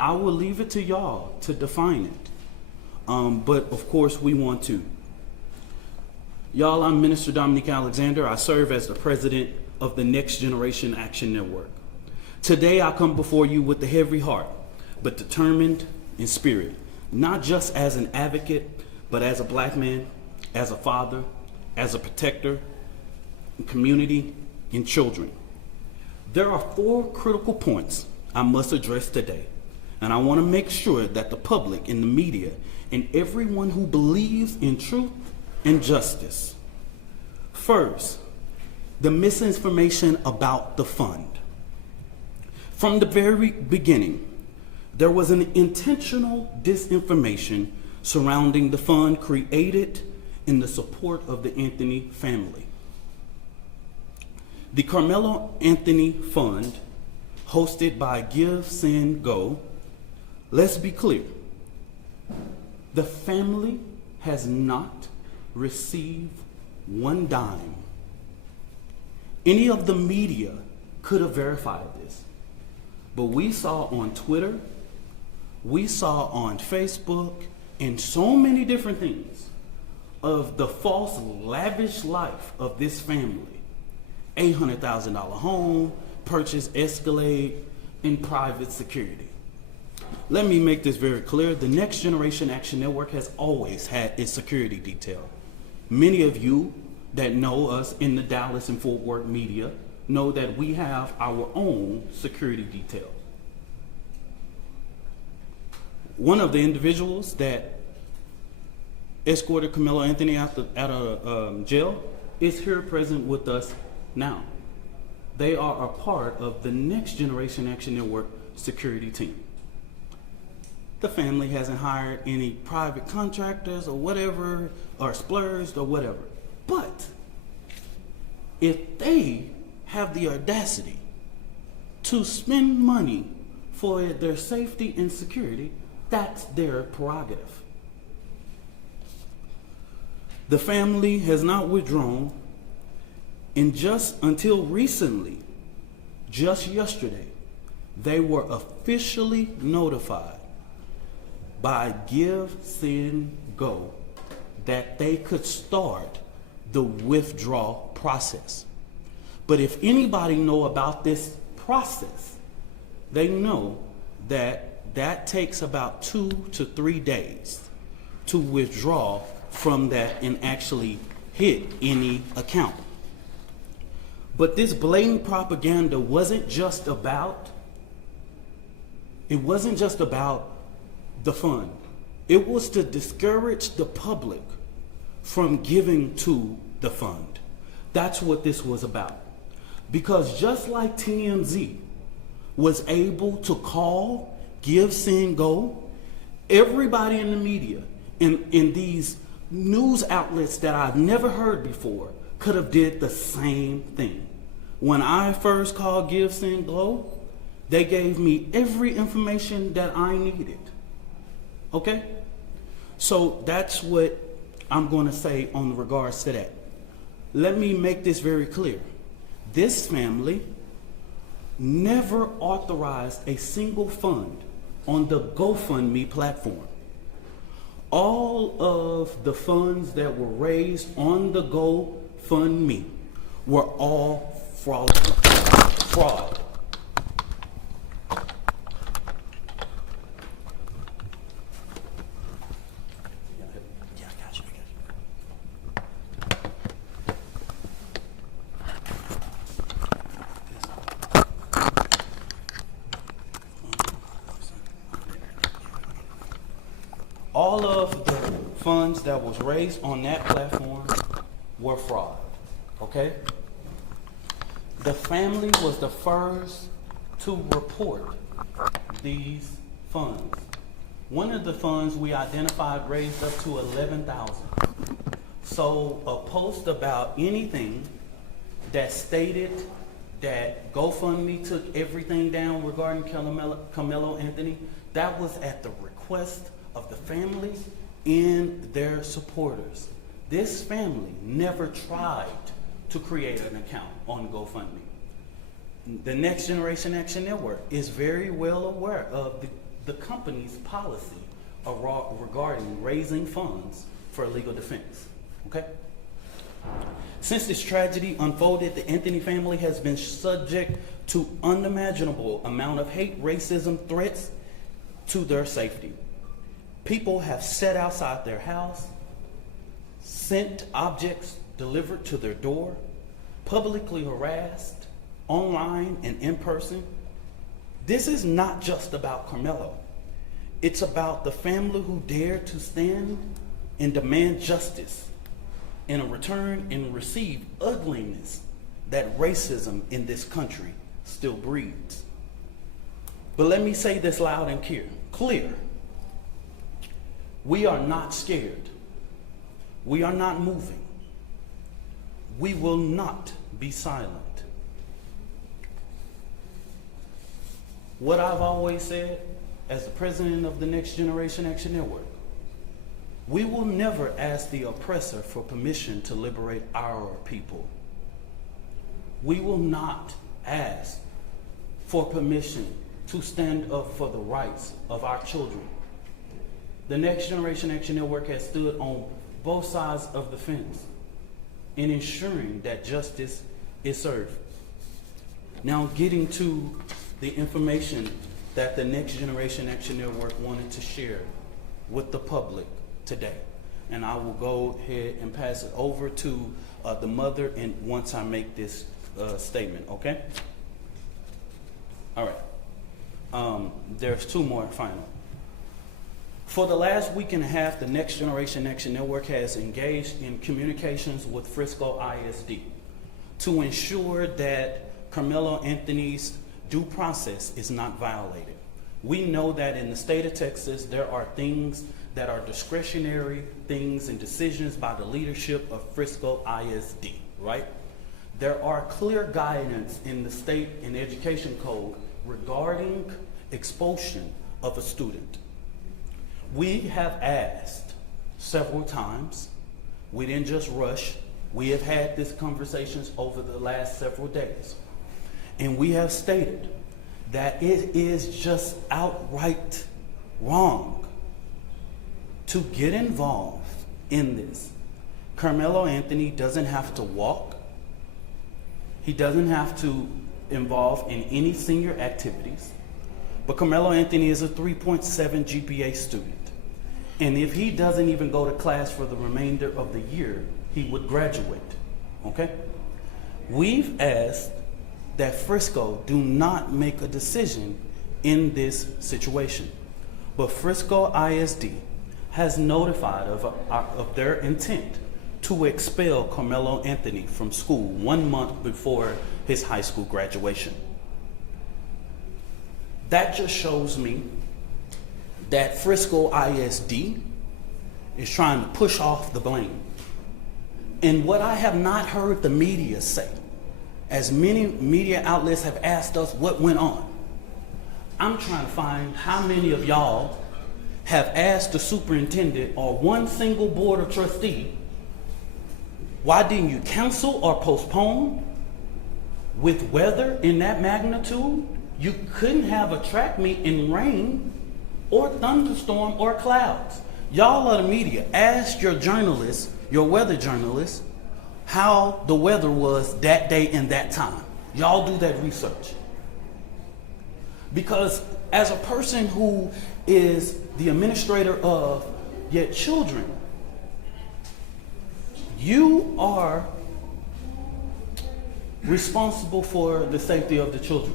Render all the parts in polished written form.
I will leave it to y'all to define it. But of course we want to. Y'all, I'm Minister Dominique Alexander. I serve as the president of the Next Generation Action Network. Today I come before you with a heavy heart, but determined in spirit, not just as an advocate, but as a black man, as a father, as a protector, community, and children. There are 4 critical points I must address today, and I want to make sure that the public and the media and everyone who believes in truth and justice. First, the misinformation about the fund. From the very beginning, there was an intentional disinformation surrounding the fund created in the support of the Anthony family. The Karmelo Anthony Fund, hosted by Give, Send, Go. Let's be clear. The family has not received one dime. Any of the media could have verified this, but we saw on Twitter, we saw on Facebook, and so many different things of the false, lavish life of this family. $800,000 home, purchase Escalade, and private security. Let me make this very clear. The Next Generation Action Network has always had its security detail. Many of you that know us in the Dallas and Fort Worth media know that we have our own security detail. One of the individuals that escorted Karmelo Anthony out of jail is here present with us now. They are a part of the Next Generation Action Network security team. The family hasn't hired any private contractors or whatever, or splurged or whatever. But if they have the audacity to spend money for their safety and security, that's their prerogative. The family has not withdrawn, and just until recently, just yesterday, they were officially notified by Give, Send, Go that they could start the withdrawal process. But if anybody know about this process, they know that that takes about 2 to 3 days to withdraw from that and actually hit any account. But this blatant propaganda wasn't just about the fund. It was to discourage the public from giving to the fund. That's what this was about. Because just like TMZ was able to call, Give, Send, Go, everybody in the media, in these news outlets that I've never heard before, could have did the same thing. When I first called Give, Send, Go, they gave me every information that I needed. Okay? So that's what I'm going to say on regards to that. Let me make this very clear. This family never authorized a single fund on the GoFundMe platform. All of the funds that were raised on the GoFundMe were all fraud. All of the funds that was raised on that platform were fraud, okay? The family was the first to report these funds. One of the funds we identified raised up to $11,000. So a post about anything that stated that GoFundMe took everything down regarding Karmelo Anthony, that was at the request of the family and their supporters. This family never tried to create an account on GoFundMe. The Next Generation Action Network is very well aware of the company's policy regarding raising funds for legal defense. Okay? Since this tragedy unfolded, the Anthony family has been subject to unimaginable amount of hate, racism, threats to their safety. People have sat outside their house, sent objects delivered to their door, publicly harassed, online and in person. This is not just about Karmelo. It's about the family who dared to stand and demand justice in a return and receive ugliness that racism in this country still breeds. But let me say this loud and clear. We are not scared. We are not moving. We will not be silent. What I've always said as the president of the Next Generation Action Network, we will never ask the oppressor for permission to liberate our people. We will not ask for permission to stand up for the rights of our children. The Next Generation Action Network has stood on both sides of the fence in ensuring that justice is served. Now, getting to the information that the Next Generation Action Network wanted to share with the public today. And I will go ahead and pass it over to the mother and once I make this statement, okay? All right. There's two more final. For the last week and a half, the Next Generation Action Network has engaged in communications with Frisco ISD to ensure that Karmelo Anthony's due process is not violated. We know that in the state of Texas, there are things that are discretionary things and decisions by the leadership of Frisco ISD, right? There are clear guidance in the state and education code regarding expulsion of a student. We have asked several times, we didn't just rush, we have had these conversations over the last several days, and we have stated that it is just outright wrong to get involved in this. Karmelo Anthony doesn't have to walk. He doesn't have to involve in any senior activities. But Karmelo Anthony is a 3.7 GPA student. And if he doesn't even go to class for the remainder of the year, he would graduate, okay? We've asked that Frisco do not make a decision in this situation. But Frisco ISD has notified of their intent to expel Karmelo Anthony from school 1 month before his high school graduation. That just shows me that Frisco ISD is trying to push off the blame. And what I have not heard the media say, as many media outlets have asked us what went on, I'm trying to find how many of y'all have asked the superintendent or one single board of trustee, why didn't you cancel or postpone? With weather in that magnitude, you couldn't have a track meet in rain or thunderstorm or clouds. Y'all are the media. Ask your journalists, your weather journalists, how the weather was that day and that time. Y'all do that research. Because as a person who is the administrator of your children, you are responsible for the safety of the children.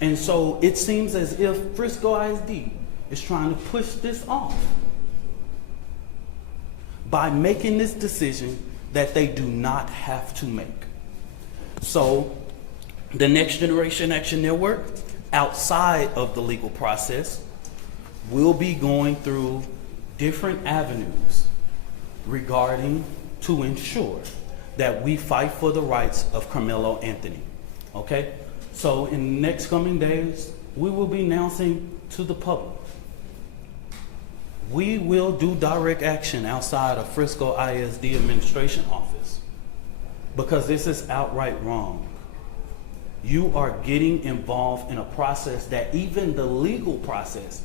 And so it seems as if Frisco ISD is trying to push this off by making this decision that they do not have to make. So the Next Generation Action Network, outside of the legal process, will be going through different avenues regarding to ensure that we fight for the rights of Karmelo Anthony, okay? So in the next coming days, we will be announcing to the public. We will do direct action outside of Frisco ISD administration office because this is outright wrong. You are getting involved in a process that even the legal process